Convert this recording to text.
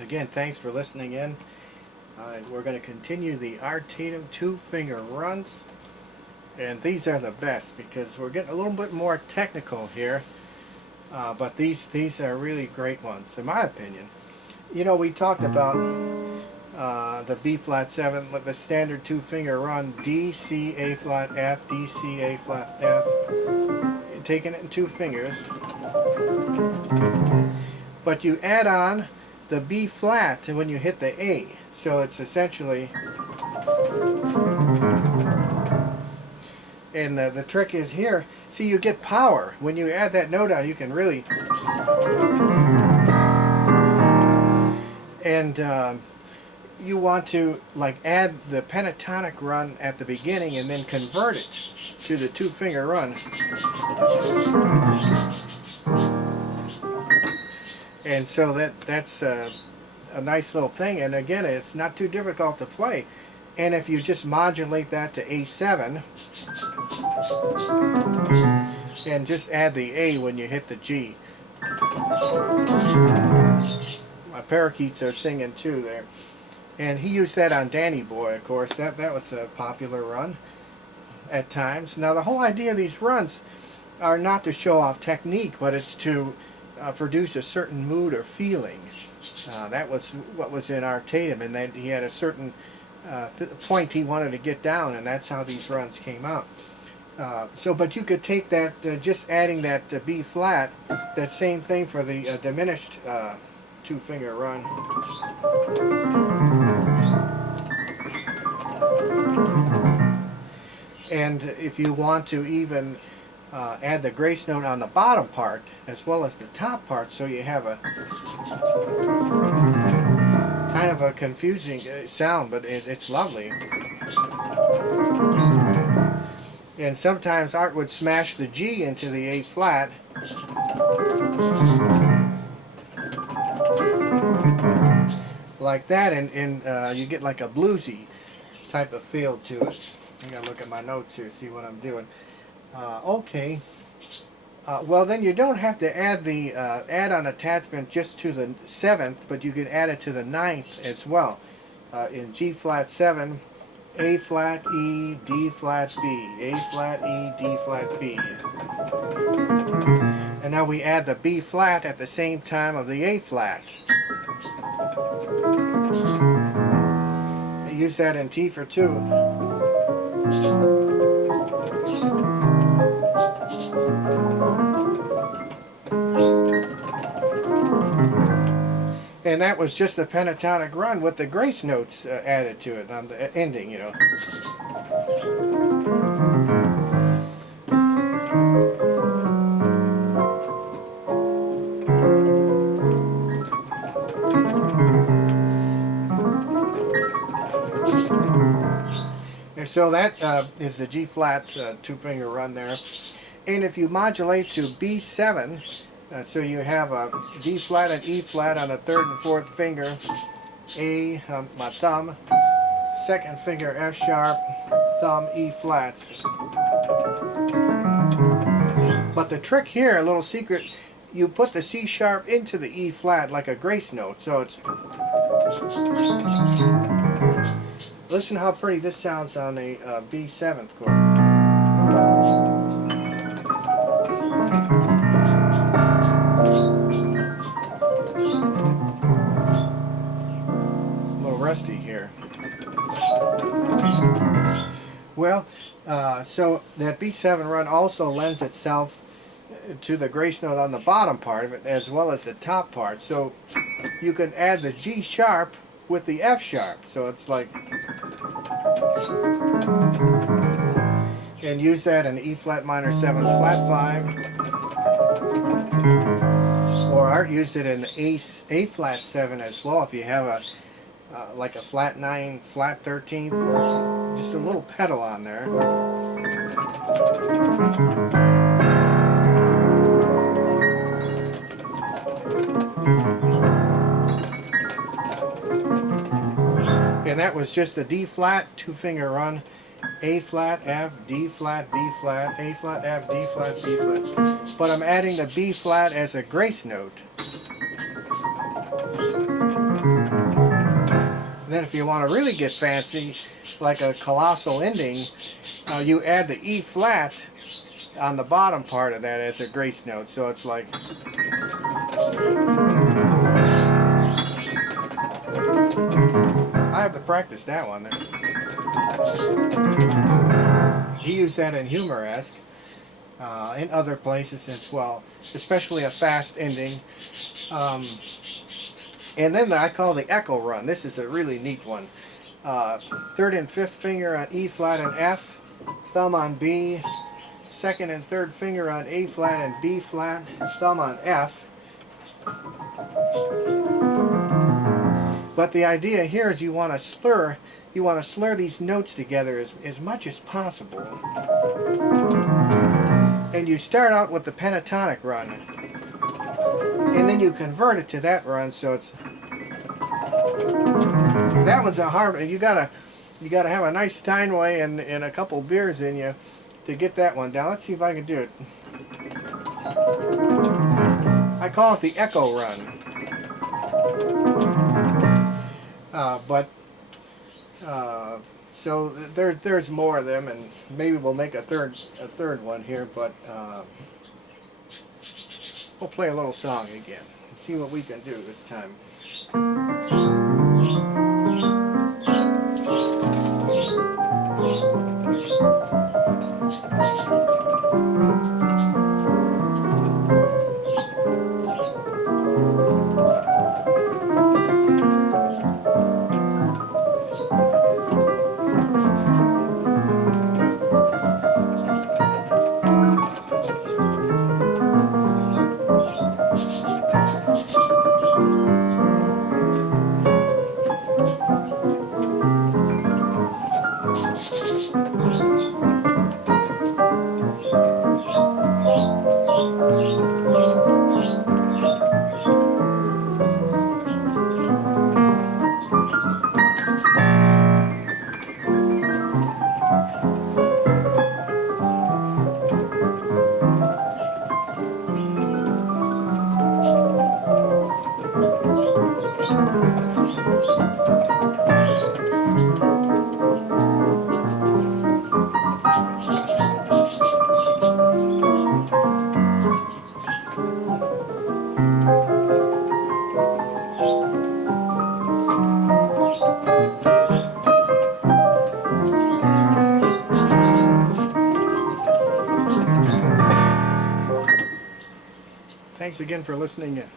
Again, thanks for listening in. We're going to continue the Art Tatum two-finger runs. And these are the best because we're getting a little bit more technical here. But these are really great ones, in my opinion. You know, we talked about the B flat 7 with the standard two-finger run, D, C, A flat, F, D, C, A flat, F. Taking it in two fingers. But you add on the B flat when you hit the A. So it's essentially, and the trick is here, see, you get power. When you add that note on, you can really, and you want to like add the pentatonic run at the beginning and then convert it to the two-finger run. And so that's a nice little thing, and again, it's not too difficult to play. And if you just modulate that to A7 and just add the A when you hit the G. My parakeets are singing too there. And he used that on Danny Boy, of course. That was a popular run at times. Now the whole idea of these runs are not to show off technique, but it's to produce a certain mood or feeling. That was what was in Art Tatum, and that he had a certain point he wanted to get down, and that's how these runs came out. But you could take that, just adding that B flat, that same thing for the diminished two-finger run. And if you want to even add the grace note on the bottom part as well as the top part, so you have a kind of a confusing sound, but it's lovely. And sometimes Art would smash the G into the A flat. Like that, and you get like a bluesy type of feel to it. I'm going to look at my notes here, see what I'm doing. Okay. Well, then you don't have to add the add-on attachment just to the 7th, but you can add it to the 9th as well. In G flat 7, A flat, E, D flat, B. A flat, E, D flat, B. And now we add the B flat at the same time of the A flat. I use that in T for 2. And that was just the pentatonic run with the grace notes added to it on the ending, you know. And so that is the G flat two-finger run there. And if you modulate to B7, so you have a D flat and E flat on the 3rd and 4th finger, A, my thumb, 2nd finger F sharp, thumb, E flats. But the trick here, a little secret, you put the C sharp into the E flat like a grace note, so it's... Listen how pretty this sounds on a B7th chord. Rusty here. Well, so that B7 run also lends itself to the grace note on the bottom part of it as well as the top part. So you can add the G sharp with the F sharp. So it's like, and use that in E flat minor 7 flat 5. Or Art used it in A flat 7 as well if you have a like a flat 9, flat 13th, or just a little pedal on there. And that was just the D flat two-finger run, A flat, F, D flat, B flat, A flat, F, D flat, B flat. But I'm adding the B flat as a grace note. And then if you want to really get fancy, like a colossal ending, you add the E flat on the bottom part of that as a grace note. So it's like... I have to practice that one. He used that in Humoresque, in other places as well, especially a fast ending. And then I call the echo run. This is a really neat one. Third and fifth finger on E flat and F, thumb on B, second and third finger on A flat and B flat, thumb on F. But the idea here is you want to slur these notes together as much as possible. And you start out with the pentatonic run, and then you convert it to that run, so it's... That one's a hard one. You gotta have a nice Steinway and a couple beers in you to get that one down. Let's see if I can do it. I call it the echo run. So there's more of them, and maybe we'll make a third one here, but we'll play a little song again and see what we can do this time. Thanks again for listening in.